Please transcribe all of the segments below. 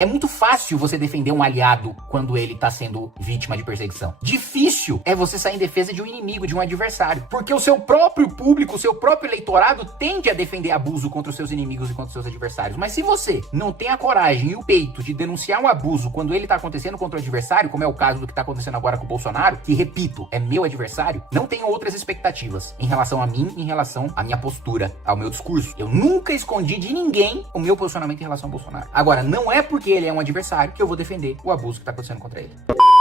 É muito fácil você defender um aliado quando ele tá sendo vítima de perseguição. Difícil é você sair em defesa de um inimigo, de um adversário. Porque o seu próprio público, o seu próprio eleitorado tende a defender abuso contra os seus inimigos e contra os seus adversários. Mas se você não tem a coragem e o peito de denunciar um abuso quando ele tá acontecendo contra o adversário, como é o caso do que tá acontecendo agora com o Bolsonaro, que, repito, é meu adversário, não tenho outras expectativas em relação a mim, em relação à minha postura, ao meu discurso. Eu nunca escondi de ninguém o meu posicionamento em relação ao Bolsonaro. Agora, não é porque ele é um adversário que eu vou defender o abuso que tá acontecendo contra ele.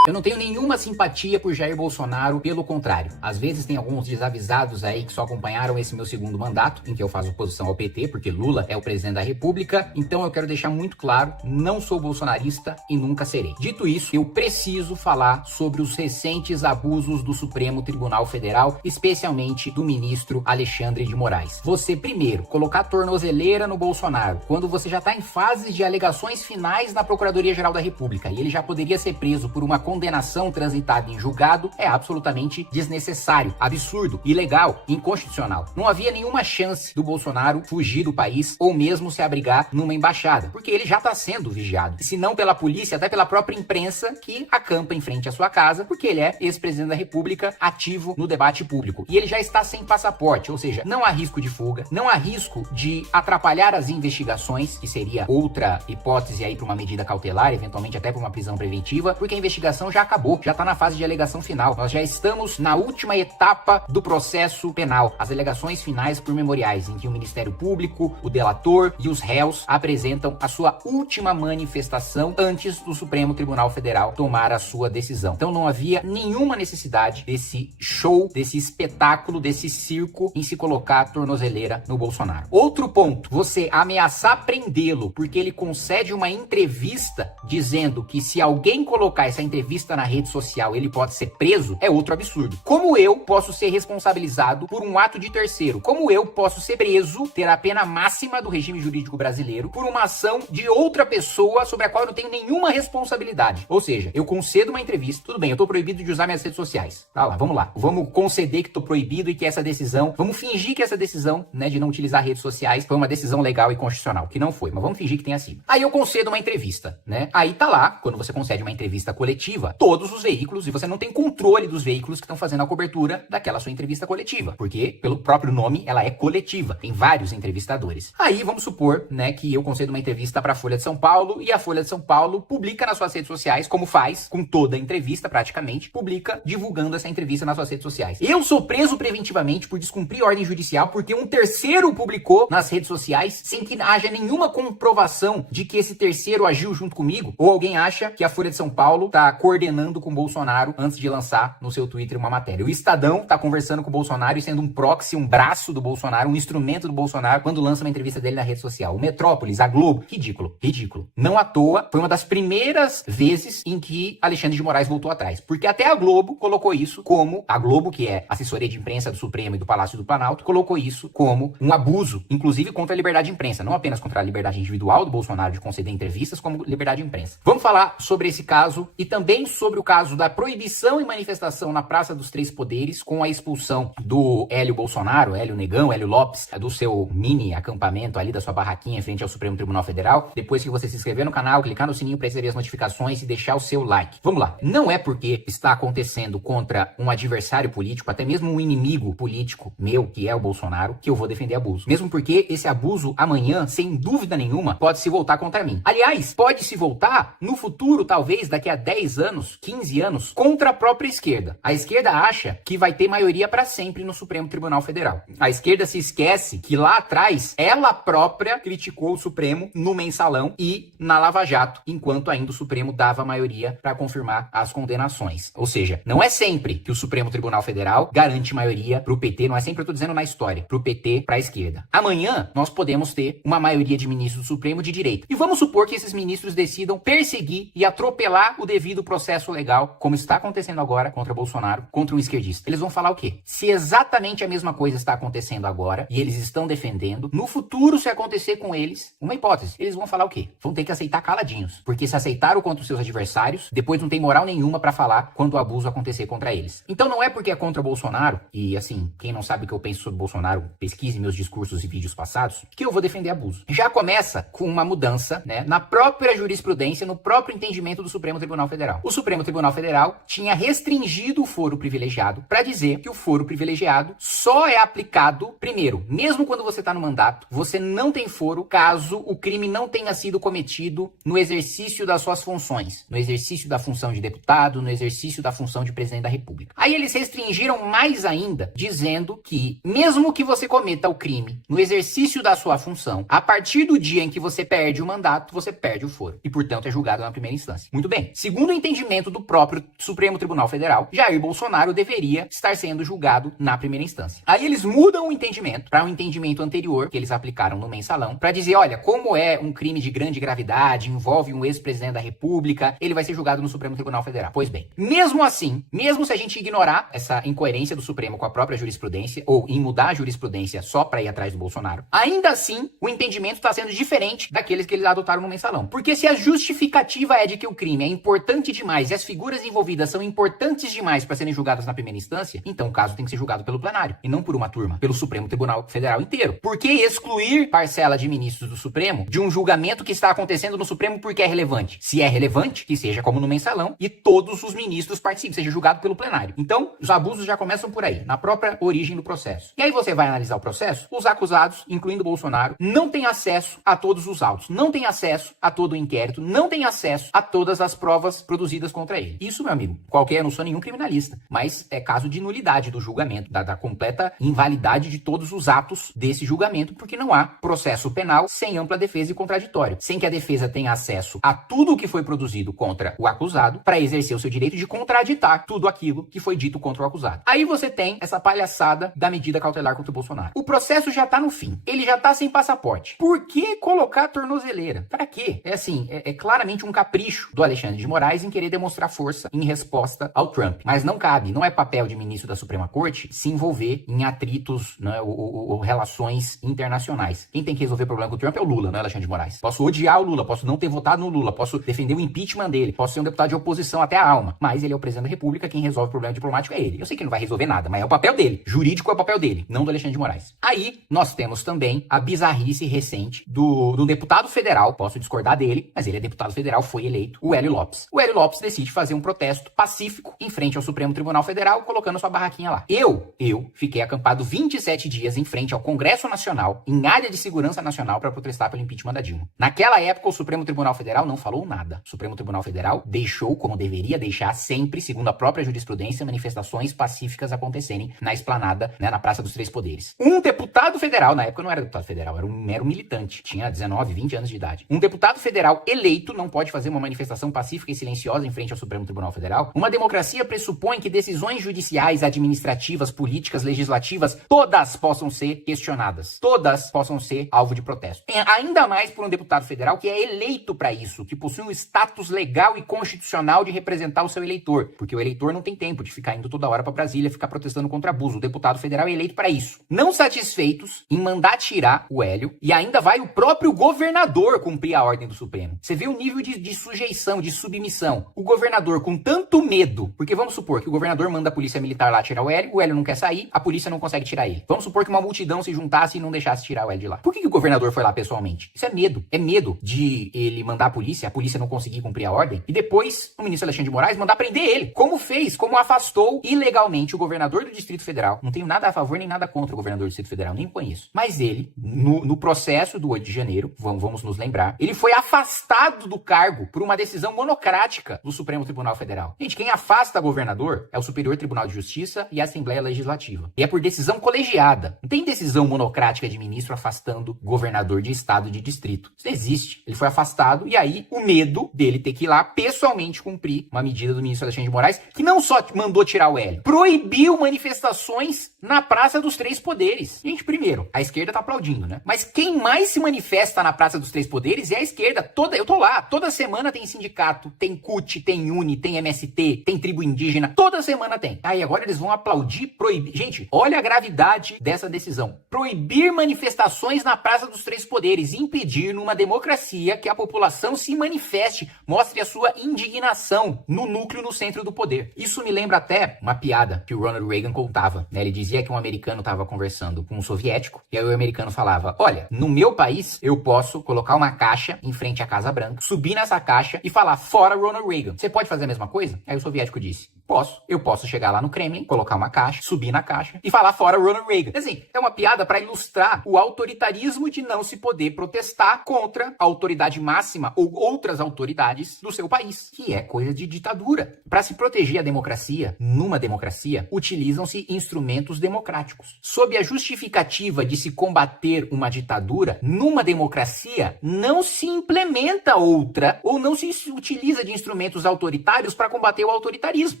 Eu não tenho nenhuma simpatia por Jair Bolsonaro, pelo contrário. Às vezes tem alguns desavisados aí que só acompanharam esse meu segundo mandato, em que eu faço oposição ao PT, porque Lula é o presidente da República. Então eu quero deixar muito claro, não sou bolsonarista e nunca serei. Dito isso, eu preciso falar sobre os recentes abusos do Supremo Tribunal Federal, especialmente do ministro Alexandre de Moraes. Você, primeiro, colocar tornozeleira no Bolsonaro, quando você já está em fases de alegações finais na Procuradoria-Geral da República, e ele já poderia ser preso por uma condenação transitada em julgado, é absolutamente desnecessário, absurdo, ilegal, inconstitucional. Não havia nenhuma chance do Bolsonaro fugir do país ou mesmo se abrigar numa embaixada, porque ele já está sendo vigiado. Se não pela polícia, até pela própria imprensa que acampa em frente à sua casa, porque ele é ex-presidente da República ativo no debate público. E ele já está sem passaporte, ou seja, não há risco de fuga, não há risco de atrapalhar as investigações, que seria outra hipótese aí para uma medida cautelar, eventualmente até para uma prisão preventiva, porque a investigação já acabou, já está na fase de alegação final. Nós já estamos na última etapa do processo penal, as alegações finais por memoriais, em que o Ministério Público, o delator e os réus apresentam a sua última manifestação antes do Supremo Tribunal Federal tomar a sua decisão. Então não havia nenhuma necessidade desse show, desse espetáculo, desse circo em se colocar a tornozeleira no Bolsonaro. Outro ponto, você ameaçar prendê-lo porque ele concede uma entrevista dizendo que se alguém colocar essa entrevista na rede social, ele pode ser preso, é outro absurdo. Como eu posso ser responsabilizado por um ato de terceiro? Como eu posso ser preso, ter a pena máxima do regime jurídico brasileiro, por uma ação de outra pessoa sobre a qual eu não tenho nenhuma responsabilidade? Ou seja, eu concedo uma entrevista, tudo bem, eu tô proibido de usar minhas redes sociais. Tá lá, vamos lá. Vamos conceder que tô proibido e que essa decisão, vamos fingir que essa decisão, né, de não utilizar redes sociais foi uma decisão legal e constitucional, que não foi, mas vamos fingir que tenha sido. Aí eu concedo uma entrevista, né? Aí tá lá, quando você concede uma entrevista coletiva, todos os veículos, e você não tem controle dos veículos que estão fazendo a cobertura daquela sua entrevista coletiva, porque pelo próprio nome ela é coletiva, tem vários entrevistadores. Aí vamos supor, né, que eu concedo uma entrevista para a Folha de São Paulo e a Folha de São Paulo publica nas suas redes sociais, como faz com toda a entrevista praticamente, publica divulgando essa entrevista nas suas redes sociais. Eu sou preso preventivamente por descumprir ordem judicial porque um terceiro publicou nas redes sociais sem que haja nenhuma comprovação de que esse terceiro agiu junto comigo, ou alguém acha que a Folha de São Paulo tá coordenando com o Bolsonaro antes de lançar no seu Twitter uma matéria. O Estadão tá conversando com o Bolsonaro e sendo um proxy, um braço do Bolsonaro, um instrumento do Bolsonaro quando lança uma entrevista dele na rede social. O Metrópolis, a Globo, ridículo, ridículo. Não à toa, foi uma das primeiras vezes em que Alexandre de Moraes voltou atrás, porque até a Globo colocou isso como, a Globo, que é assessoria de imprensa do Supremo e do Palácio do Planalto, colocou isso como um abuso, inclusive contra a liberdade de imprensa, não apenas contra a liberdade individual do Bolsonaro de conceder entrevistas, como liberdade de imprensa. Vamos falar sobre esse caso e também sobre o caso da proibição e manifestação na Praça dos Três Poderes com a expulsão do Hélio Bolsonaro, Hélio Negão, Hélio Lopes, do seu mini acampamento ali, da sua barraquinha em frente ao Supremo Tribunal Federal. Depois que você se inscrever no canal, clicar no sininho para receber as notificações e deixar o seu like. Vamos lá. Não é porque está acontecendo contra um adversário político, até mesmo um inimigo político meu, que é o Bolsonaro, que eu vou defender abuso. Mesmo porque esse abuso amanhã, sem dúvida nenhuma, pode se voltar contra mim. Aliás, pode se voltar no futuro, talvez daqui a 10 anos, 15 anos, contra a própria esquerda. A esquerda acha que vai ter maioria para sempre no Supremo Tribunal Federal. A esquerda se esquece que lá atrás, ela própria criticou o Supremo no Mensalão e na Lava Jato, enquanto ainda o Supremo dava maioria para confirmar as condenações. Ou seja, não é sempre que o Supremo Tribunal Federal garante maioria pro PT, não é sempre, eu tô dizendo na história, pro PT, pra esquerda. Amanhã, nós podemos ter uma maioria de ministros do Supremo de direita. E vamos supor que esses ministros decidam perseguir e atropelar o devido processo processo legal, como está acontecendo agora contra Bolsonaro, contra um esquerdista. Eles vão falar o quê? Se exatamente a mesma coisa está acontecendo agora, e eles estão defendendo, no futuro, se acontecer com eles, uma hipótese, eles vão falar o quê? Vão ter que aceitar caladinhos. Porque se aceitaram contra os seus adversários, depois não tem moral nenhuma pra falar quando o abuso acontecer contra eles. Então não é porque é contra Bolsonaro, e assim, quem não sabe o que eu penso sobre Bolsonaro, pesquise meus discursos e vídeos passados, que eu vou defender abuso. Já começa com uma mudança, né, na própria jurisprudência, no próprio entendimento do Supremo Tribunal Federal. O Supremo Tribunal Federal tinha restringido o foro privilegiado para dizer que o foro privilegiado só é aplicado, primeiro, mesmo quando você está no mandato, você não tem foro caso o crime não tenha sido cometido no exercício das suas funções, no exercício da função de deputado, no exercício da função de presidente da República. Aí eles restringiram mais ainda, dizendo que mesmo que você cometa o crime no exercício da sua função, a partir do dia em que você perde o mandato, você perde o foro e, portanto, é julgado na primeira instância. Muito bem. Segundo o entendimento do próprio Supremo Tribunal Federal, Jair Bolsonaro deveria estar sendo julgado na primeira instância. Aí eles mudam o entendimento para um entendimento anterior que eles aplicaram no mensalão para dizer, olha, como é um crime de grande gravidade, envolve um ex-presidente da República, ele vai ser julgado no Supremo Tribunal Federal. Pois bem, mesmo assim, mesmo se a gente ignorar essa incoerência do Supremo com a própria jurisprudência, ou em mudar a jurisprudência só para ir atrás do Bolsonaro, ainda assim, o entendimento está sendo diferente daqueles que eles adotaram no mensalão. Porque se a justificativa é de que o crime é importante demais e as figuras envolvidas são importantes demais para serem julgadas na primeira instância, então o caso tem que ser julgado pelo plenário, e não por uma turma, pelo Supremo Tribunal Federal inteiro. Por que excluir parcela de ministros do Supremo de um julgamento que está acontecendo no Supremo porque é relevante? Se é relevante, que seja como no mensalão, e todos os ministros participem, seja julgado pelo plenário. Então, os abusos já começam por aí, na própria origem do processo. E aí você vai analisar o processo, os acusados, incluindo Bolsonaro, não têm acesso a todos os autos, não têm acesso a todo o inquérito, não têm acesso a todas as provas produzidas contra ele. Isso, meu amigo, eu não sou nenhum criminalista, mas é caso de nulidade do julgamento, da completa invalidade de todos os atos desse julgamento, porque não há processo penal sem ampla defesa e contraditório, sem que a defesa tenha acesso a tudo o que foi produzido contra o acusado para exercer o seu direito de contraditar tudo aquilo que foi dito contra o acusado. Aí você tem essa palhaçada da medida cautelar contra o Bolsonaro. O processo já tá no fim, ele já tá sem passaporte. Por que colocar a tornozeleira? Pra quê? É assim, é claramente um capricho do Alexandre de Moraes em querer demonstrar força em resposta ao Trump. Mas não cabe, não é papel de ministro da Suprema Corte se envolver em atritos, né, ou relações internacionais. Quem tem que resolver o problema com o Trump é o Lula, não é Alexandre de Moraes. Posso odiar o Lula, posso não ter votado no Lula, posso defender o impeachment dele, posso ser um deputado de oposição até a alma, mas ele é o presidente da República, quem resolve o problema diplomático é ele. Eu sei que ele não vai resolver nada, mas é o papel dele. Jurídico é o papel dele, não do Alexandre de Moraes. Aí, nós temos também a bizarrice recente do deputado federal, posso discordar dele, mas ele é deputado federal, foi eleito, o Hélio Lopes. O Hélio Lopes decide fazer um protesto pacífico em frente ao Supremo Tribunal Federal, colocando sua barraquinha lá. Eu fiquei acampado 27 dias em frente ao Congresso Nacional, em área de segurança nacional, para protestar pelo impeachment da Dilma. Naquela época, o Supremo Tribunal Federal não falou nada. O Supremo Tribunal Federal deixou, como deveria deixar sempre, segundo a própria jurisprudência, manifestações pacíficas acontecerem na esplanada, né, na Praça dos Três Poderes. Um deputado federal, na época não era deputado federal, era um mero militante, tinha 19, 20 anos de idade. Um deputado federal eleito não pode fazer uma manifestação pacífica e silenciosa em frente ao Supremo Tribunal Federal. Uma democracia pressupõe que decisões judiciais, administrativas, políticas, legislativas, todas possam ser questionadas. Todas possam ser alvo de protesto. Ainda mais por um deputado federal que é eleito para isso, que possui um status legal e constitucional de representar o seu eleitor. Porque o eleitor não tem tempo de ficar indo toda hora para Brasília ficar protestando contra abuso. O deputado federal é eleito para isso. Não satisfeitos em mandar tirar o Hélio, e ainda vai o próprio governador cumprir a ordem do Supremo. Você vê o nível de sujeição, de submissão. O governador com tanto medo, porque vamos supor que o governador manda a polícia militar lá tirar o Hélio não quer sair, a polícia não consegue tirar ele. Vamos supor que uma multidão se juntasse e não deixasse tirar o Hélio de lá. Por que o governador foi lá pessoalmente? Isso é medo. É medo de ele mandar a polícia não conseguir cumprir a ordem, e depois o ministro Alexandre de Moraes mandar prender ele. Como fez, como afastou ilegalmente o governador do Distrito Federal. Não tenho nada a favor nem nada contra o governador do Distrito Federal, nem conheço. Mas ele, no processo do 8 de janeiro, vamos nos lembrar, ele foi afastado do cargo por uma decisão monocrática do Supremo Tribunal Federal. Gente, quem afasta governador é o Superior Tribunal de Justiça e a Assembleia Legislativa. E é por decisão colegiada. Não tem decisão monocrática de ministro afastando governador de estado, de distrito. Isso não existe. Ele foi afastado e aí o medo dele ter que ir lá pessoalmente cumprir uma medida do ministro Alexandre de Moraes, que não só mandou tirar o Hélio, proibiu manifestações na Praça dos Três Poderes. Gente, primeiro, a esquerda tá aplaudindo, né? Mas quem mais se manifesta na Praça dos Três Poderes é a esquerda. Eu tô lá, toda semana tem sindicato, tem CUT, CUT, tem UNE, tem MST, tem tribo indígena, toda semana tem. Aí agora eles vão aplaudir, proibir. Gente, olha a gravidade dessa decisão. Proibir manifestações na Praça dos Três Poderes, impedir numa democracia que a população se manifeste, mostre a sua indignação no núcleo, no centro do poder. Isso me lembra até uma piada que o Ronald Reagan contava, né? Ele dizia que um americano estava conversando com um soviético, e aí o americano falava, olha, no meu país eu posso colocar uma caixa em frente à Casa Branca, subir nessa caixa e falar, fora Ronald Reagan. Você pode fazer a mesma coisa? Aí o soviético disse, posso. Eu posso chegar lá no Kremlin, colocar uma caixa, subir na caixa e falar fora Ronald Reagan. Assim, é uma piada para ilustrar o autoritarismo de não se poder protestar contra a autoridade máxima ou outras autoridades do seu país, que é coisa de ditadura. Para se proteger a democracia, numa democracia, utilizam-se instrumentos democráticos. Sob a justificativa de se combater uma ditadura, numa democracia não se implementa outra ou não se utiliza de instrumentos autoritários para combater o autoritarismo.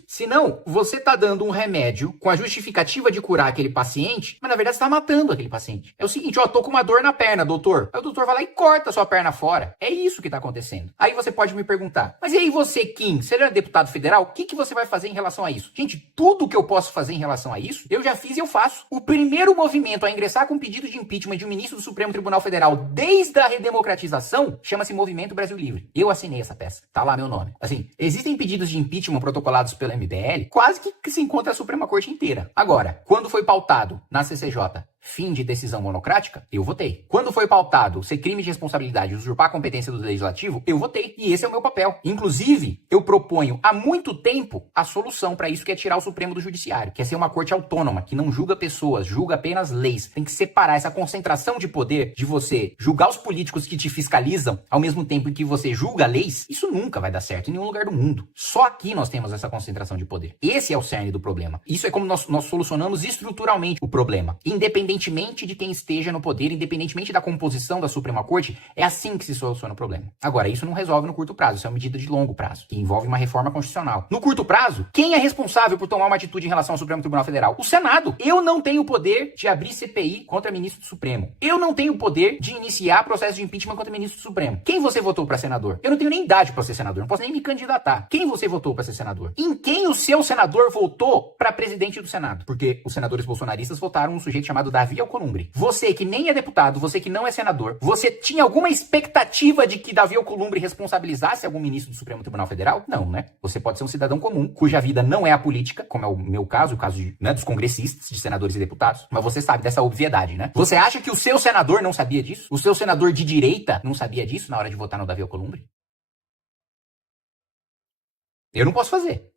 Senão, você está dando um remédio com a justificativa de curar aquele paciente, mas na verdade você está matando aquele paciente. É o seguinte, ó, tô com uma dor na perna, doutor. Aí o doutor vai lá e corta a sua perna fora. É isso que está acontecendo. Aí você pode me perguntar, mas e aí você, Kim, você é deputado federal? O que você vai fazer em relação a isso? Gente, tudo que eu posso fazer em relação a isso, eu já fiz e eu faço. O primeiro movimento a ingressar com pedido de impeachment de um ministro do Supremo Tribunal Federal desde a redemocratização chama-se Movimento Brasil Livre. Eu assinei essa peça. Tá lá meu nome. Assim, existem pedidos de impeachment protocolados pela MBL, quase que se encontra a Suprema Corte inteira. Agora, quando foi pautado na CCJ fim de decisão monocrática, eu votei. Quando foi pautado ser crime de responsabilidade usurpar a competência do Legislativo, eu votei. E esse é o meu papel. Inclusive, eu proponho há muito tempo a solução para isso, que é tirar o Supremo do Judiciário, que é ser uma corte autônoma, que não julga pessoas, julga apenas leis. Tem que separar essa concentração de poder de você julgar os políticos que te fiscalizam ao mesmo tempo em que você julga leis. Isso nunca vai dar certo em nenhum lugar do mundo. Só aqui nós temos essa concentração de poder. Esse é o cerne do problema. Isso é como nós solucionamos estruturalmente o problema. Independentemente de quem esteja no poder, independentemente da composição da Suprema Corte, é assim que se soluciona o problema. Agora, isso não resolve no curto prazo, isso é uma medida de longo prazo, que envolve uma reforma constitucional. No curto prazo, quem é responsável por tomar uma atitude em relação ao Supremo Tribunal Federal? O Senado. Eu não tenho o poder de abrir CPI contra ministro do Supremo. Eu não tenho o poder de iniciar processo de impeachment contra ministro do Supremo. Quem você votou para senador? Eu não tenho nem idade para ser senador, não posso nem me candidatar. Quem você votou para ser senador? Em quem o seu senador votou para presidente do Senado? Porque os senadores bolsonaristas votaram um sujeito chamado Davi Alcolumbre. Você que nem é deputado, você que não é senador, você tinha alguma expectativa de que Davi Alcolumbre responsabilizasse algum ministro do Supremo Tribunal Federal? Não, né? Você pode ser um cidadão comum, cuja vida não é a política, como é o meu caso, o caso dos congressistas, de senadores e deputados, mas você sabe dessa obviedade, né? Você acha que o seu senador não sabia disso? O seu senador de direita não sabia disso na hora de votar no Davi Alcolumbre? Eu não posso fazer.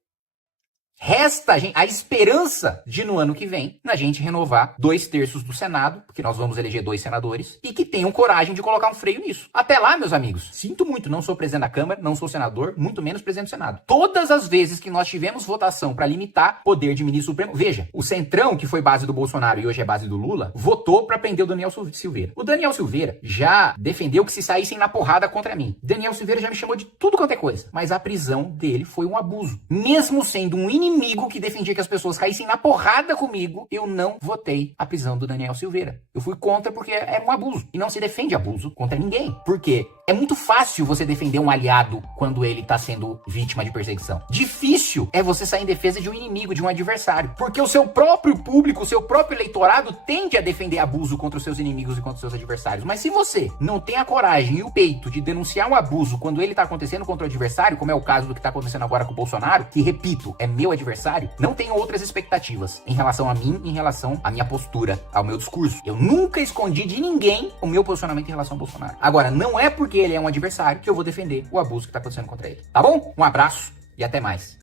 Resta a esperança de, no ano que vem, na gente renovar 2/3 do Senado, porque nós vamos eleger 2 senadores, e que tenham coragem de colocar um freio nisso. Até lá, meus amigos, sinto muito, não sou presidente da Câmara, não sou senador, muito menos presidente do Senado. Todas as vezes que nós tivemos votação para limitar poder de ministro supremo, veja, o Centrão, que foi base do Bolsonaro e hoje é base do Lula, votou para prender o Daniel Silveira. O Daniel Silveira já defendeu que se saíssem na porrada contra mim. Daniel Silveira já me chamou de tudo quanto é coisa, mas a prisão dele foi um abuso. Mesmo sendo um inimigo que defendia que as pessoas caíssem na porrada comigo, eu não votei a prisão do Daniel Silveira. Eu fui contra porque é um abuso. E não se defende abuso contra ninguém. Por quê? É muito fácil você defender um aliado quando ele tá sendo vítima de perseguição. Difícil é você sair em defesa de um inimigo, de um adversário. Porque o seu próprio público, o seu próprio eleitorado tende a defender abuso contra os seus inimigos e contra os seus adversários. Mas se você não tem a coragem e o peito de denunciar um abuso quando ele tá acontecendo contra o adversário, como é o caso do que tá acontecendo agora com o Bolsonaro, que, repito, é meu adversário, não tenho outras expectativas em relação a mim, em relação à minha postura, ao meu discurso. Eu nunca escondi de ninguém o meu posicionamento em relação ao Bolsonaro. Agora, não é porque ele é um adversário que eu vou defender o abuso que tá acontecendo contra ele. Tá bom? Um abraço e até mais.